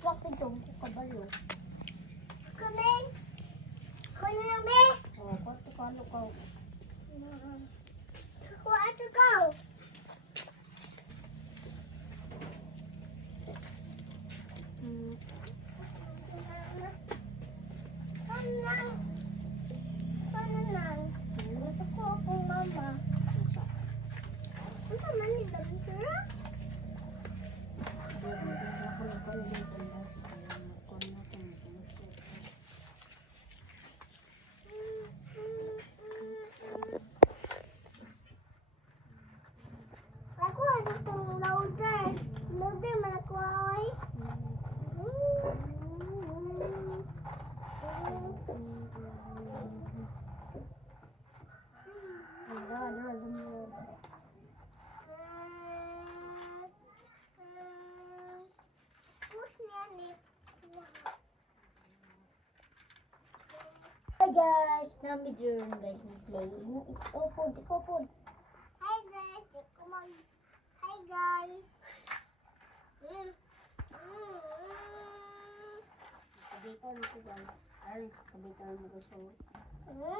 truck ito. Kabalo. Kumain. Kuha na lang, be. Oo, kalo ko. Kuha to go. Kanang. Gusto ko akong mama. Ano man ni Davintura? Ako ano itong loader. Loader man ako ay. Hi guys, nami dyan guys play. Ikopod. Hi guys, Hi guys. Kabitan ko guys. Aris, kabitan mo guys. Ano?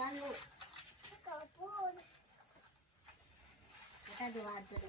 Kalo. Ikaw po. Kita duha dito